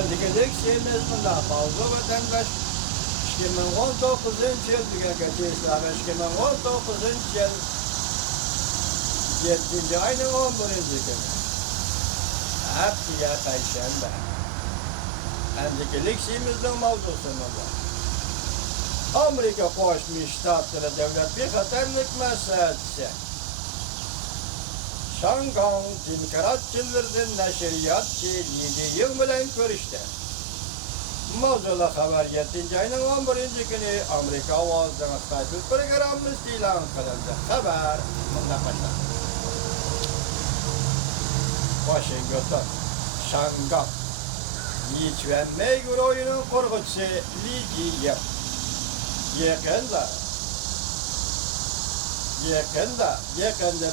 Endikelik şeyimiz bunda fazla vatandaş 2019 yıl diye geçiyorlar. 2019 yıl 7. ayının 11. günü. Hepsi ya Perşembe. Endikelik şeyimizin mevzusunda. Amerika Koşmuş Ştatları devlet bir haterlik meselesi. Şangan demokratçıların neşriyatçı 7 yıl bilen görüştü. Mavzula haber 7. ayının 11. günü Amerika Avazı'nın Skype programımız ilan kılındı. Haber bundan başlar. Washington, Şangan, Yiğit ve Meygur oyunun korkutucu Ligi Yem. Yakında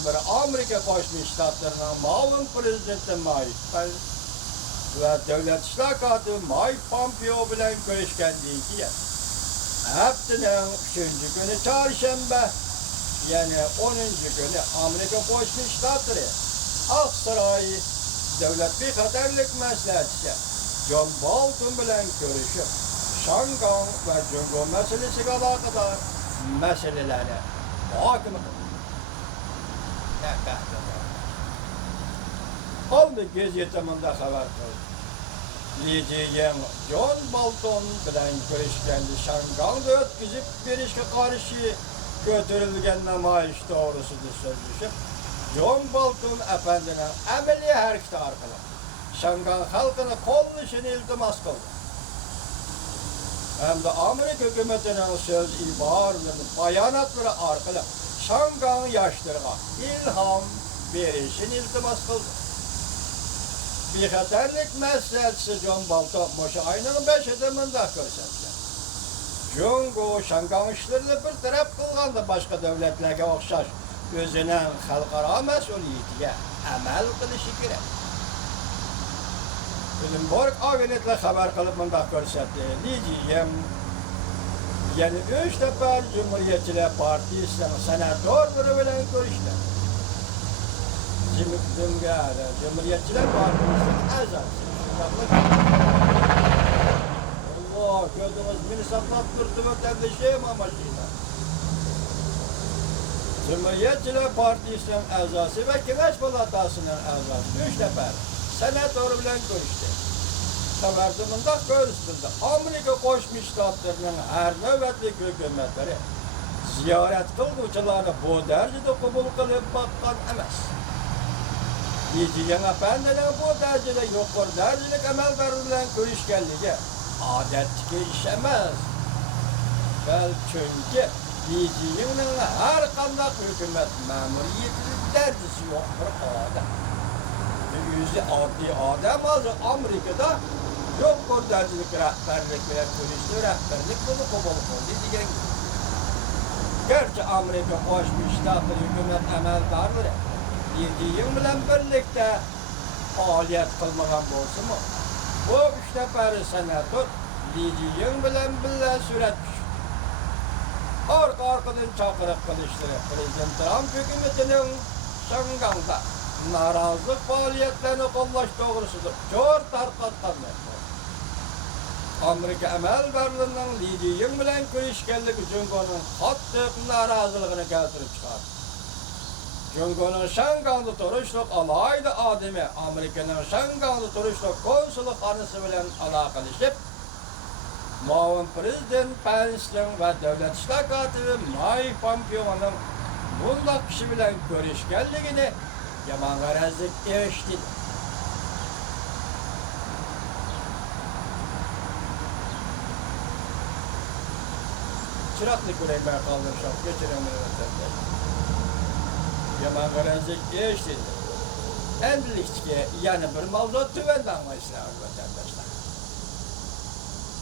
bir Amerika Koşmuş Ştatlarına mağlum prezidenti Mike Pence ve devlet işlakatı Mike Pompeo bilen görüşkendiği haftanın 3. günü çarşamba yani 10. günü Amerika Koşmuş Ştatları Aksaray devlet bir haterlik meselesi John Bolton bilen görüşüp Şangan ve Cungo meselesiyle alakadar meseleleri muhakeme kıldı. Aldı göz yetiminde haber kıldı. Lidye'nin John Bolton bilen görüşkendi Şangan'da ötküzüp bir işe karşı götürülgen namayiş doğrusudur sözleşip John Bolton efendinin emeli hareketi arkalı. Şangan halkını kolluşunu iltimas kıldı. Hem de Amerika hükümetinin söz ibarlarını, bayanatları arkalı Şangan yaşlarına ilham verişini iltimas kıldı. Bir haterlik meselesi John Bolton Moşa ayının 5 adımında görsetti. Jungo Şangan işlerini bir taraf kılgandı başka devletlerine okşaş özünün halkara mesuliyetiye emel kılışı gerek. Bloomberg agenetler haber kılıp bunda görsetti. Diyeceğim, yani 3 defa Cumhuriyetçiler Partisi'nin senatörleri bilen görüştü. Cumhuriyetçiler Partisi'nin azası. Allah, gördünüz beni saklat durdu vatandaşıyım amacıyla. Cumhuriyetçiler Partisi'nin azası ve Kineç Palatası'nın azası. 3 defa. Senatör bilen görüştü. Haberdamında görüştürdü. Amerika Koşmuş Ştatlarının her nöbetli hükümetleri ziyaret kılgıçılarını bu derecede kabul kılıp bakkan emez. Diyeceğin efendiler bu derecede yukarı derecelik emel verilen görüşkenliği adetki işemez. Bel çünkü diyeceğinin her kandak hükümet memuriyetinin derecesi yoktur adet. Yüzü adli adam azı Amerika'da yok o dercilik rehberlik ve polisli rehberlik bunu kabul oldu diyen gibi. Gerçi Amerika Koşmuş Ştatları hükümet emeldarları bildiğin bilen birlikte faaliyet kılmadan olsun mu? Bu 3 neferi senatör bildiğin bilen süretmiş. Arkadan çakırıp kılıçları Prezident Trump hükümetinin Şangan'da narazılık faaliyetlerini kollaş doğrusudur. Çok tarkatlanlar. Amerika Emel Berlin'den Lidye'nin bilen görüşkenlik Cungo'nun kattık narazılığını getirip çıkar. Cungo'nun Şangan'da turuşluk alaydı ademi Amerika'nın Şangan'da turuşluk konsuluk anısı bilen alakalışıp Mağun Prezident Pence'nin ve Devlet İşlakatı Mike Pompeo'nun bunda kişi bilen görüşkenliğini yaman garazlık erişti. Çıraklı kurayım ben kaldırmışım, geçiremem vatandaş. Yaman garazlık erişti. Endiliçki yani bir mavzat tüvenden başlar vatandaşlar.